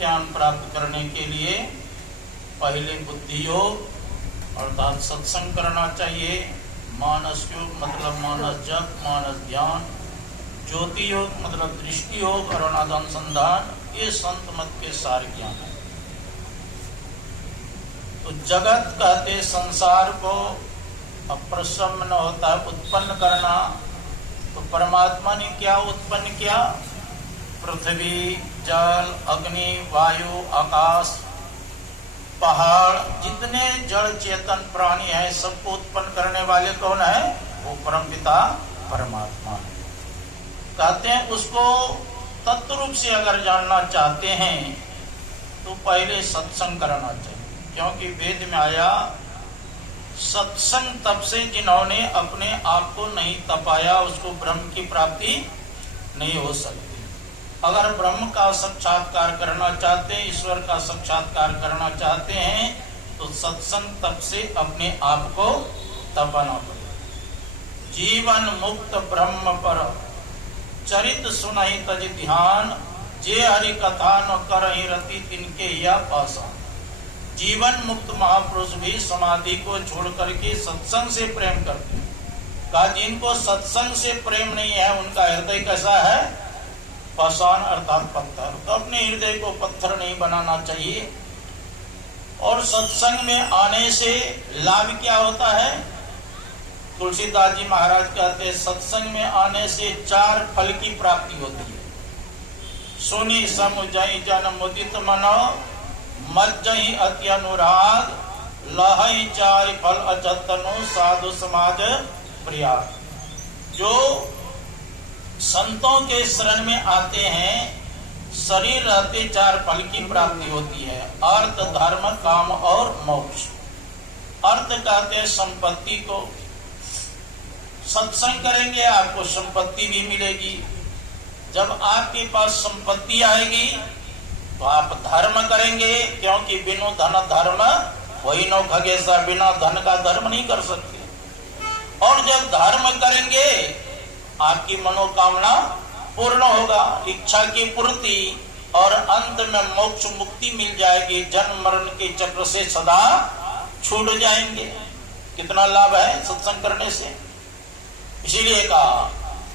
ज्ञान प्राप्त करने के लिए पहले बुद्धि योग अर्थात सत्संग करना चाहिए, मानस योग मतलब मानस जप, मानस ध्यान, ज्योति योग मतलब दृष्टि योग और अनुसंधान, ये संत मत के सार ज्ञान है। तो जगत कहते संसार को अप्रसन्न होता है उत्पन्न करना, तो परमात्मा ने क्या उत्पन्न किया? पृथ्वी, जल, अग्नि, वायु, आकाश, पहाड़, जितने जड़ चेतन प्राणी है सबको उत्पन्न करने वाले कौन है? वो परमपिता परमात्मा है। कहते हैं उसको तत्व रूप से अगर जानना चाहते हैं तो पहले सत्संग करना चाहिए, क्योंकि वेद में आया सत्संग तप से जिन्होंने अपने आप को नहीं तपाया उसको ब्रह्म की प्राप्ति नहीं हो सकती। अगर ब्रह्म का साक्षात्कार करना चाहते हैं, ईश्वर का साक्षात्कार करना चाहते हैं तो सत्संग तप से अपने आप को तपाना पड़ेगा। जीवन मुक्त ब्रह्म पर चरित सुनहि तज ध्यान, जे हरि कथा न करहि रति तिनके या पासा। जीवन मुक्त महापुरुष भी समाधि को छोड़ करके सत्संग से प्रेम करते हैं। कहा जिनको सत्संग से प्रेम नहीं है उनका हृदय कैसा है? पाषाण अर्थात पत्थर। तो अपने हृदय को पत्थर नहीं बनाना चाहिए। और सत्संग में आने से लाभ क्या होता है? तुलसीदास जी महाराज कहते हैं सत्संग में आने से 4 फल की प्राप्ति होती है। सुनि समुझई जन मुदित मनो, मज्जहि अति अनुराग, लहई 4 फल अचतनु साधु समाज प्रिया। जो संतों के शरण में आते हैं शरीर रहते 4 फल की प्राप्ति होती है, अर्थ, धर्म, काम और मोक्ष। अर्थ कहते हैं संपत्ति को, सत्संग करेंगे आपको संपत्ति भी मिलेगी। जब आपके पास संपत्ति आएगी तो आप धर्म करेंगे, क्योंकि बिनु धन धर्म वही नो खगेसा, बिना धन का धर्म नहीं कर सकते। और जब धर्म करेंगे आपकी मनोकामना पूर्ण होगा, इच्छा की पूर्ति, और अंत में मोक्ष मुक्ति मिल जाएगी। जन्म मरण के चक्र से सदा छूट जाएंगे। कितना लाभ है सत्संग करने से। इसीलिए कहा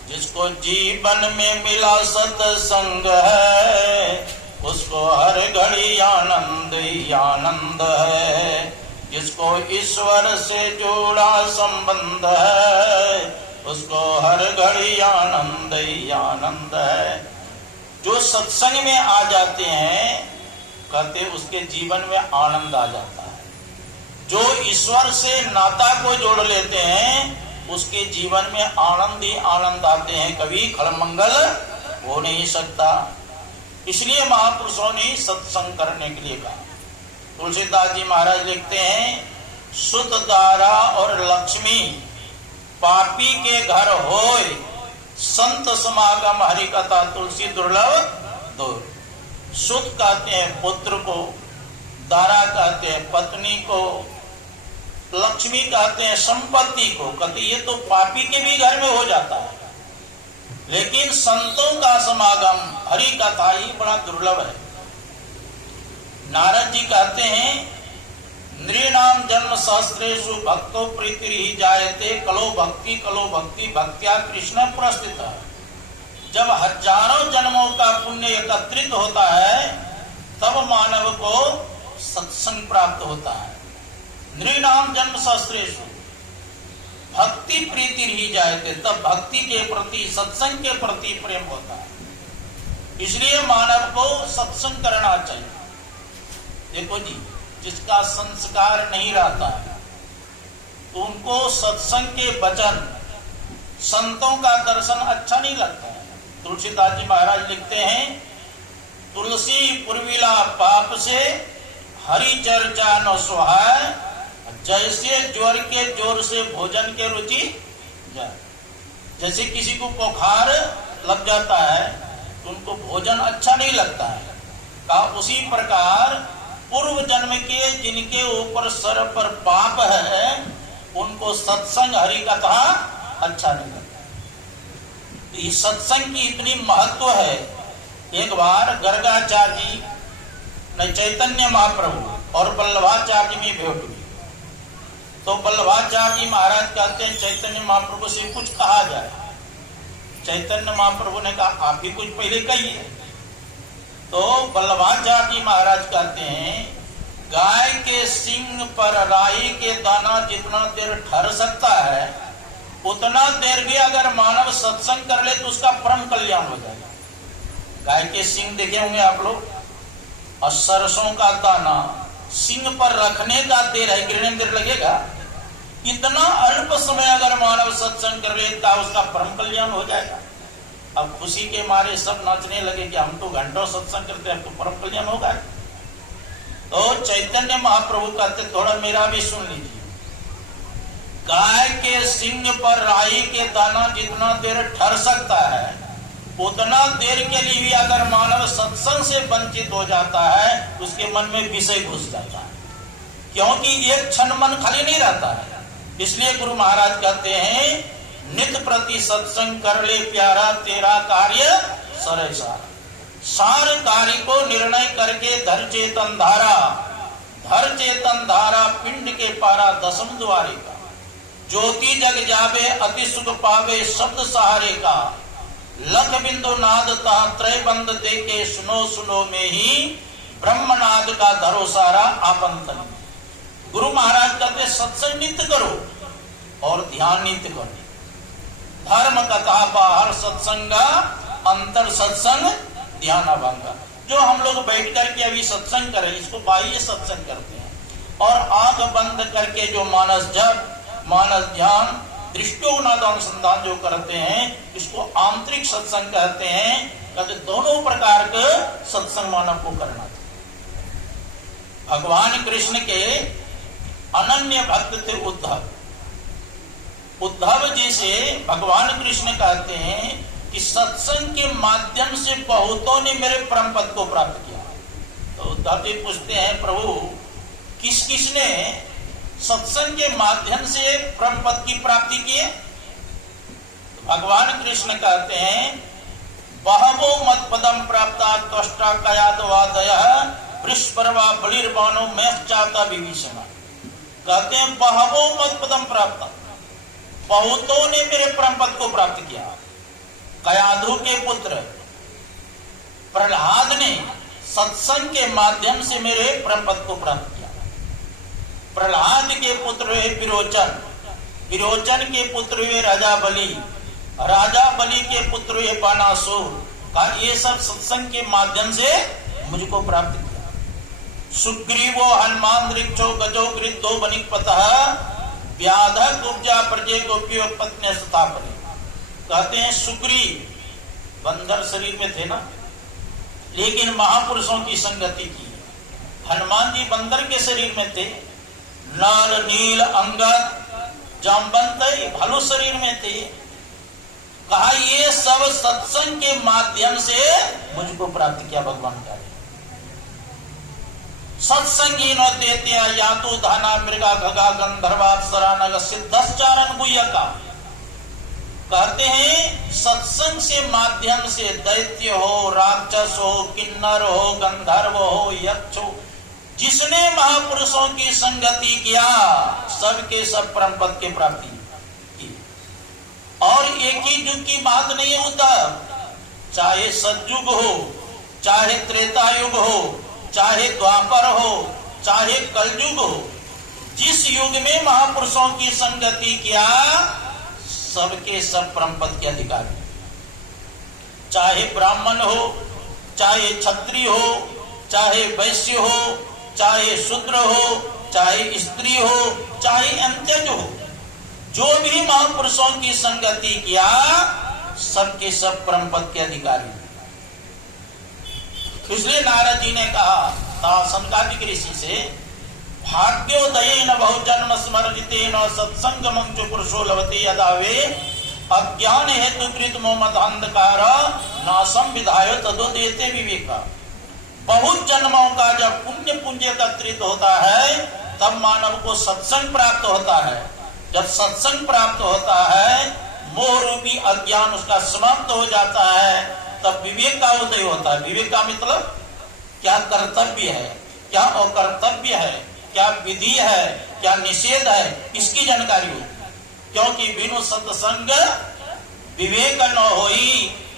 जिसको जीवन में मिला सत्संग है उसको हर घड़ी आनंद ही आनंद है। जिसको ईश्वर से जोड़ा संबंध है उसको हर घड़ी आनंद ही आनंद है। जो सत्संग में आ जाते हैं कहते उसके जीवन में आनंद आ जाता है। जो ईश्वर से नाता को जोड़ लेते हैं उसके जीवन में आनंद ही आनंद आते हैं, कभी खलमंगल हो नहीं सकता। इसलिए महापुरुषों ने सत्संग करने के लिए कहा। तुलसीदास जी महाराज लिखते हैं सुत दारा और लक्ष्मी पापी के घर होय, संत समागम हरि कथा तुलसी दुर्लभ दूर। सुत कहते हैं पुत्र को, दारा कहते हैं पत्नी को, लक्ष्मी कहते हैं संपत्ति को। कहते ये तो पापी के भी घर में हो जाता है, लेकिन संतों का समागम हरि कथा ही बड़ा दुर्लभ है। नारद जी कहते हैं नृणाम जन्म सहस्रेषु भक्तो प्रीति ही जायते, कलो भक्ति भक्त्या कृष्ण प्रस्थित। जब हजारों जन्मों का पुण्य एकत्रित होता है तब मानव को सत्संग प्राप्त होता है। नृणाम जन्म सहस्रेषु भक्ति प्रीति ही जायते, तब भक्ति के प्रति सत्संग के प्रति प्रेम होता है। इसलिए मानव को सत्संग करना चाहिए। देखो जी, जिसका संस्कार नहीं रहता है तो उनको सत्संग के वचन, संतों का दर्शन अच्छा नहीं लगता है। तुलसीदास जी महाराज लिखते हैं तुलसी पुरविला पाप से हरि चर्चा न सुहाय, जैसे ज्वर के जोर से भोजन के रुचि जाए। जैसे किसी को बुखार लग जाता है तो उनको भोजन अच्छा नहीं लगता है, का उसी प्रकार पूर्व जन्म के जिनके ऊपर सर पर पाप है उनको सत्संग हरि कथा अच्छा नहीं लगता। इस सत्संग की इतनी महत्व है। एक बार गर्गाचार्य जी नहीं चैतन्य महाप्रभु और वल्लभाचार्य में भेंट हुई। तो वल्लभाचार्य जी महाराज कहते हैं चैतन्य महाप्रभु से कुछ कहा जाए। चैतन्य महाप्रभु ने कहा आप ही कुछ पहले कहिए। तो वल्लभाचार्य जी महाराज कहते हैं गाय के सींग पर राई के दाना जितना देर ठहर सकता है उतना देर भी अगर मानव सत्संग कर ले तो उसका परम कल्याण हो जाएगा। गाय के सींग देखे होंगे आप लोग, और सरसों का दाना सींग पर रखने का देर है, गिरने में देर लगेगा। इतना अल्प समय अगर मानव सत्संग कर लेता उसका परम कल्याण हो जाएगा। अब खुशी के मारे सब नाचने लगे कि हम तो घंटों सत्संग करते हैं, तो परम कल्याण होगा। तो चैतन्य महाप्रभु कहते थोड़ा मेरा भी सुन लीजिए। गाय के सींग पर राई के दाना जितना देर ठहर सकता है उतना देर के लिए भी अगर मानव सत्संग से वंचित हो जाता है उसके मन में विषय घुस जाता है, क्योंकि एक क्षण मन खाली नहीं रहता है। इसलिए गुरु महाराज कहते हैं नित प्रति सत्संग कर ले प्यारा तेरा कार्य सरे सारा। सार कार्य को निर्णय करके धर चेतन धारा पिंड के पारा दसम द्वारे का। ज्योति जग जावे अति सुख पावे शब्द सहारे का। लख बिंदु नाद ता त्रय बंद दे के सुनो सुनो में ही ब्रह्मनाद का धरो सारा आपंतन। गुरु महाराज कहते सत्संग नित्य करो और ध्यान नित्य करो। धर्म कथा बाहर सत्संगा अंतर सत्संग ध्यान अभंगा। जो हम लोग बैठ करके अभी सत्संग करें इसको बाह्य सत्संग करते हैं, और आंख बंद करके जो मानस जप मानस ध्यान दृष्टोनाद अनुसंधान जो करते हैं इसको आंतरिक सत्संग कहते हैं। कहते दोनों प्रकार के सत्संग मानव को करना चाहिए। भगवान कृष्ण के अनन्य भक्त थे उद्धव जी से भगवान कृष्ण कहते हैं कि सत्संग के माध्यम से बहुतों ने मेरे परम पद को प्राप्त किया। तो उद्धव जी पूछते हैं प्रभु किस किस ने सत्संग के माध्यम से परम पद की प्राप्ति की है? तो भगवान कृष्ण कहते हैं बहवो मत पदम प्राप्ता त्वष्टा कयादवादयः वृषपर्वा बलिर्बाणो मैश्चाता विभीषण। कहते हैं बहवो मत पदम प्राप्ता, बहुतों ने मेरे परम पद को प्राप्त किया। कयाधु के पुत्र प्रहलाद ने सत्संग के माध्यम से मेरे परम पद को प्राप्त किया। प्रहलाद के पुत्र हुए विरोचन, विरोचन के पुत्र हुए राजा बलि, राजा बलि के पुत्र हुए बानासुर। का ये सब सत्संग के माध्यम से मुझको प्राप्त किया। सुग्रीवो हनुमान ऋक्षो गजो गृद्धो बनिकपतः व्याधक उपजा प्रजे गोपियो पत्नी स्थापने। कहते हैं सुग्रीव बंदर शरीर में थे ना, लेकिन महापुरुषों की संगति की। हनुमान जी बंदर के शरीर में थे, लाल नील अंगद जामवंत भालू शरीर में थे। कहा ये सब सत्संग के माध्यम से मुझको प्राप्त किया भगवान का। सत्संगी नो देते यातु धाना मृगा घगा गंधर्वाप्सरा नग सिद्धश्चारण गुह्यका। कहते हैं सत्संग से माध्यम से दैत्य हो, राक्षस हो, किन्नर हो, गंधर्व हो, यक्ष हो, जिसने महापुरुषों की संगति किया सबके सब परम पद की प्राप्ति की। और एक ही युग की बात नहीं है उद्धव, चाहे सतयुग हो, चाहे त्रेता युग हो, चाहे द्वापर हो, चाहे कलयुग हो, जिस युग में महापुरुषों की संगति किया सबके सब परम पद के अधिकारी। चाहे ब्राह्मण हो, चाहे क्षत्रिय हो, चाहे वैश्य हो, चाहे शूद्र हो, चाहे स्त्री हो, चाहे अंत्यज हो, जो भी महापुरुषों की संगति किया सबके सब परम पद के अधिकारी। इसलिए नारद जी ने कहा सनकादिक ऋषि से भाग्योदयेन बहुजन्म स्मरणितेन सत्संगमं च पुरुषो लभते यदा वे अज्ञान हेतु कृत मोमदांधकार नासं विधाय तदोदेते विवेका। बहुत जन्मों का जब पुण्य पुंज एकत्रित होता है तब मानव को सत्संग प्राप्त होता है। जब सत्संग प्राप्त होता है मोह रूपी अज्ञान उसका समाप्त हो जाता है, तब विवेक का उदय होता है। विवेक का मतलब क्या कर्तव्य है, क्या अकर्तव्य है, क्या विधि है, क्या निषेध है, इसकी जानकारी होती। क्योंकि बिनु सत्संग विवेक न होई,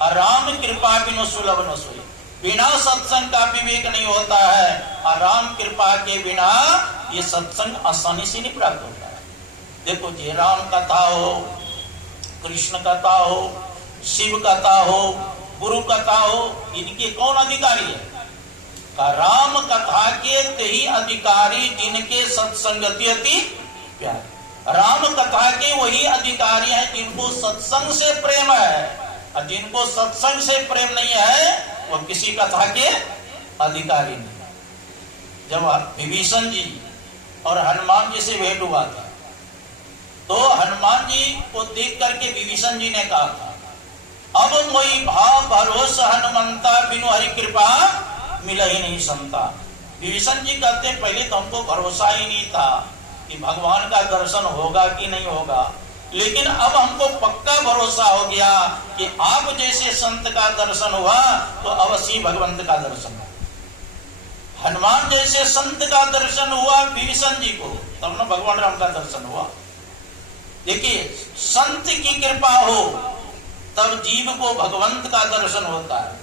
राम कृपा बिनु सुलभ न सोई। बिना सत्संग का विवेक नहीं होता है, और राम कृपा के बिना ये सत्संग आसानी से नहीं प्राप्त होता है। देखो जी, राम कथा हो, कृष्ण कथा हो, शिव कथा हो, गुरु कथा हो, इनके कौन अधिकारी है? का राम कथा के तेही अधिकारी जिनके सत्संगति अति प्यार। राम कथा के वही अधिकारी हैं जिनको सत्संग से प्रेम है, और जिनको सत्संग से प्रेम नहीं है वो किसी कथा के अधिकारी नहीं। जब विभीषण जी और हनुमान जी से भेंट हुआ था, तो हनुमान जी को देख करके विभीषण जी ने कहा था, अब मोई भाव भरोसा हनुमंता बिनु हरि कृपा मिला ही नहीं संता। विभीषण जी कहते पहले तो हमको भरोसा ही नहीं था कि भगवान का दर्शन होगा कि नहीं होगा, लेकिन अब हमको पक्का भरोसा हो गया कि आप जैसे संत का दर्शन हुआ तो अवश्य भगवंत का दर्शन हुआ। हनुमान जैसे संत का दर्शन हुआ विभीषण जी को, तब न भगवान राम का दर्शन हुआ। देखिए, संत की कृपा हो तब जीव को भगवंत का दर्शन होता है,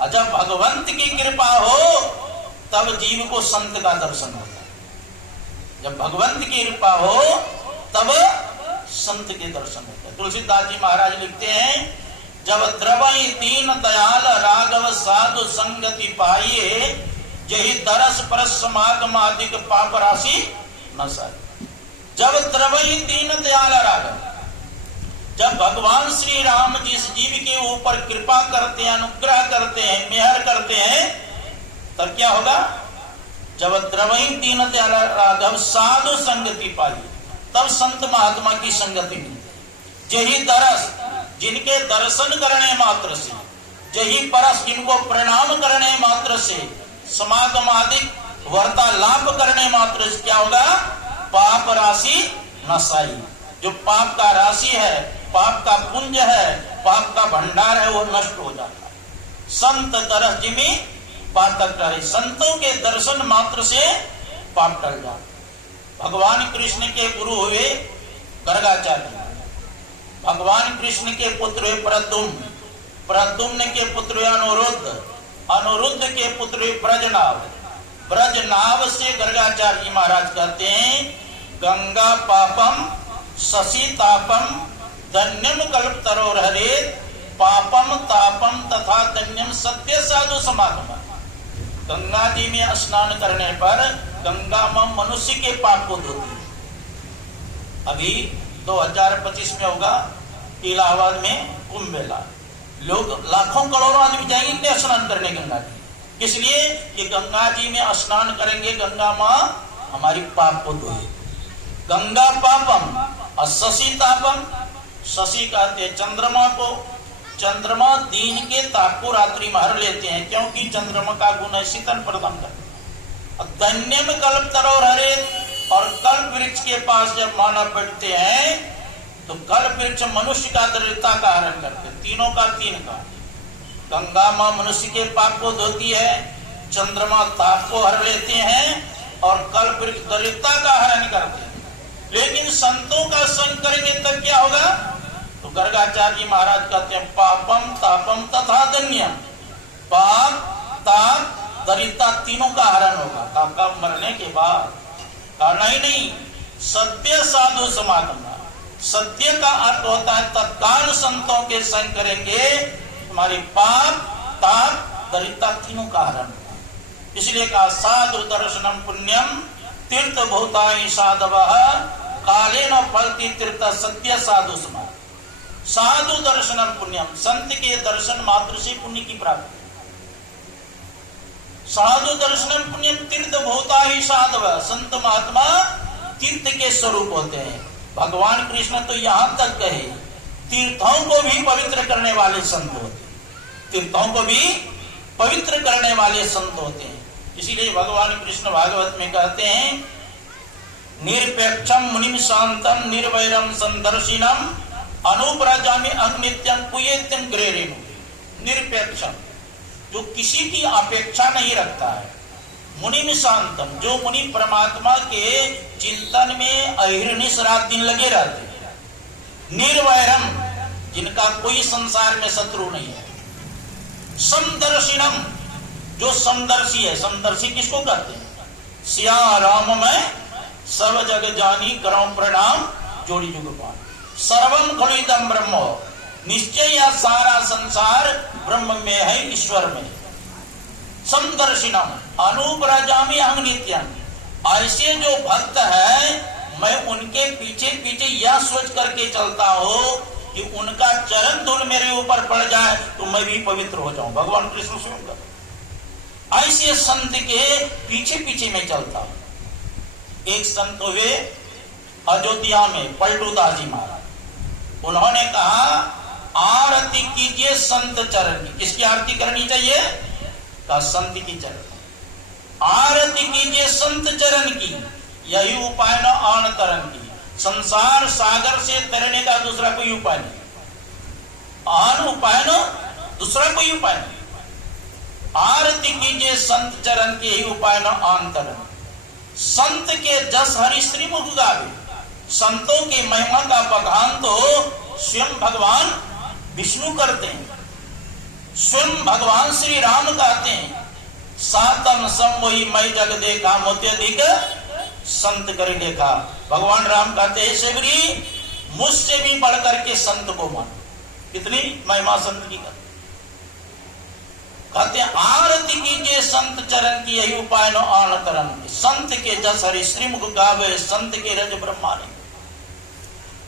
और जब भगवंत की कृपा हो तब जीव को संत का दर्शन होता है। जब भगवंत की कृपा हो तब संत के दर्शन होते हैं। तुलसीदास जी महाराज लिखते हैं, जब द्रवई दीन दयाल राघव साधु संगति पाइए, यही दरस परस समागमादिक पाप राशि न सारी। जब द्रवई दीन दयाल राघव, जब भगवान श्री राम जिस जीव के ऊपर कृपा करते हैं, अनुग्रह करते हैं, मेहर करते हैं, तब क्या होगा? जब द्रवई दीन दयाल राघव साधु संगति पाई, तब संत महात्मा की संगति मिलती। यही दरस, जिनके दर्शन करने मात्र से, यही परस, जिनको प्रणाम करने मात्र से, समागमादिक वार्तालाप करने मात्र से क्या होगा? पाप राशि नसाई। जो पाप का राशि है, पाप का पुंज है, पाप का भंडार है, वो नष्ट हो जाता है। संत दरस जिमी पातक रहे, संतों के दर्शन मात्र से पाप टल जाता। भगवान कृष्ण के गुरु हुए गर्गाचार्य, भगवान कृष्ण के पुत्र हुए प्रद्युम्न, प्रद्युम्न के पुत्र हुए अनुरुद्ध, अनुरुद्ध के पुत्र हुए ब्रजनाभ, ब्रजनाभ से गर्गाचार्य जी महाराज कहते हैं, गंगा पापम शशि तापम धन्यम कल्प तरोर हरे, पापम तापम तथा धन्यम सत्य साधु समागम। गंगा जी में स्नान करने पर गंगा मां मनुष्य के पाप को धोती है। अभी 2025 में होगा इलाहाबाद में कुंभ मेला, लोग लाखों करोड़ों आदमी जाएंगे स्नान करने गंगा जी, इसलिए कि गंगा जी में स्नान करेंगे, गंगा मां हमारी पाप को धोएगी। गंगा पापम और शशि तापम, शशि कहते हैं चंद्रमा को, चंद्रमा दिन के ताप को रात्रि में हर लेते हैं, क्योंकि चंद्रमा का गुण है शीतल प्रदान करते हैं। धन्य में कल्प तरोर हरे, और कल्प वृक्ष के पास जब मानव बैठते हैं तो कल्प वृक्ष मनुष्य का दरिद्रता का हरण करते, तीनों का तीन का। गंगा मां मनुष्य के पाप को धोती है, चंद्रमा ताप को हर लेते हैं, और कल्प वृक्ष दरिद्रता का हरण करते हैं। लेकिन संतों का संग करेंगे तब क्या होगा? तो गर्गाचार्य महाराज कहते हैं, पापम तापम तथा धन्यम, पाप ताप दरिद्रता तीनों का हरण होगा। काका मरने के बाद कहना ही नहीं, सत्य साधु समागम। सत्य का अर्थ होता है तत्काल संतों के संग करेंगे, हमारी पाप ताप दरिद्रता तीनों का हरण होगा। इसलिए कहा, साधु दर्शनम पुण्यम तीर्थ भूतानि साधवः कालेन फलति तीर्थ सत्य साधु समागम। साधु दर्शनम पुण्यम, संत के दर्शन मात्र से पुण्य की प्राप्ति। साधु दर्शनम पुण्यम तीर्थ भूता ही साधव, संत महात्मा तीर्थ के स्वरूप होते हैं। भगवान कृष्ण तो यहाँ तक कहे, तीर्थों को भी पवित्र करने वाले संत होते हैं, तीर्थों को भी पवित्र करने वाले संत होते हैं। इसीलिए भगवान कृष्ण भागवत में कहते हैं, निरपेक्षम मुनिम शांतम निर्वैरम संदर्शिनम अनुप्रजामि अग्नित्यम कुयेत्यम ग्रेरेणु। निरपेक्षम, जो किसी की अपेक्षा नहीं रखता है। मुनि शांतम, जो मुनि परमात्मा के चिंतन में अहिर्निश रात दिन लगे रहते हैं। निर्वैरम, जिनका कोई संसार में शत्रु नहीं है। समदर्शिनम, जो समदर्शी है। समदर्शी किसको कहते हैं? सिया राम में सर्व जग जानी करो प्रणाम जोड़ी जुगपान। सर्वम खलुइदम ब्रह्म, निश्चय या सारा संसार ब्रह्म में है, ईश्वर में। समदर्शिनम अनुपराजामि अहं नित्यम, ऐसे जो भक्त है मैं उनके पीछे पीछे यह सोच करके चलता हूं कि उनका चरण धूल मेरे ऊपर पड़ जाए तो मैं भी पवित्र हो जाऊं। भगवान कृष्ण स्वयं का ऐसे संत के पीछे पीछे मैं चलता हूं। एक संत हुए अयोध्या में, पलटू दास जी महाराज। उन्होंने कहा आरती कीजिए संत चरण की। किसकी आरती करनी चाहिए? का संत की चरण। आरती कीजिए संत चरण की, यही उपाय न आन तरन की। संसार सागर से तैरने का दूसरा कोई उपाय नहीं। आन उपाय न दूसरा कोई उपाय नहीं। आरती कीजिए संत चरण के, ही उपाय न आन तरन। संत के जस हरि श्री मुख गावे, संतों की महिमा का बखान तो स्वयं भगवान विष्णु करते हैं। स्वयं भगवान श्री राम कहते हैं सातम समोही मई जग देखा मोत्यधिक संत कर देखा। भगवान राम कहते हैं शिवरी, मुझसे भी बढ़कर के संत को मान। कितनी महिमा संत की कहते आरती कीजिए संत चरण की, यही उपाय नो आन तरन। संत के जस हरि श्रीमुख गावे, संत के रज ब्रह्माने।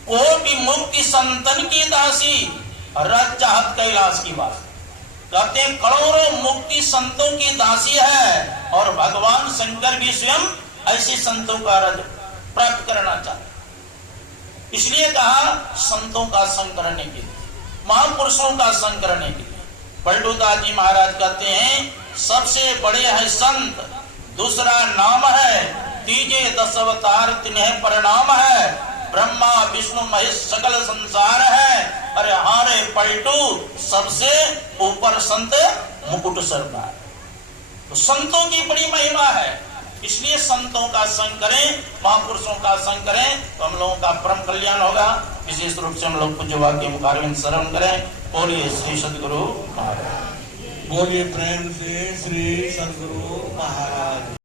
को भी मुक्ति संतन की दासी, रज चाहत कैलाश की बात। कहते हैं करोड़ों मुक्ति संतों की दासी है, और भगवान शंकर भी स्वयं ऐसे संतों का रज प्राप्त करना चाहते। इसलिए कहा संतों का संग करने के लिए, महापुरुषों का संग करने के लिए। पलटू दास जी महाराज कहते हैं सबसे बड़े है संत, दूसरा नाम है, तीजे दस अवतार तिन्हें परिणाम है। ब्रह्मा विष्णु महेश सकल संसार है, अरे हारे पलटू सबसे ऊपर संत मुकुट सरदार। तो संतों की बड़ी महिमा है, इसलिए संतों का संग करें, महापुरुषों का संग करें तो हम लोगों का परम कल्याण होगा। विशेष रूप से हम लोग पूज्य वाक्य मुखारविंद श्रवण करें। बोलिए श्री सद्गुरु महाराज, बोलिए प्रेम से श्री सद्गुरु महाराज।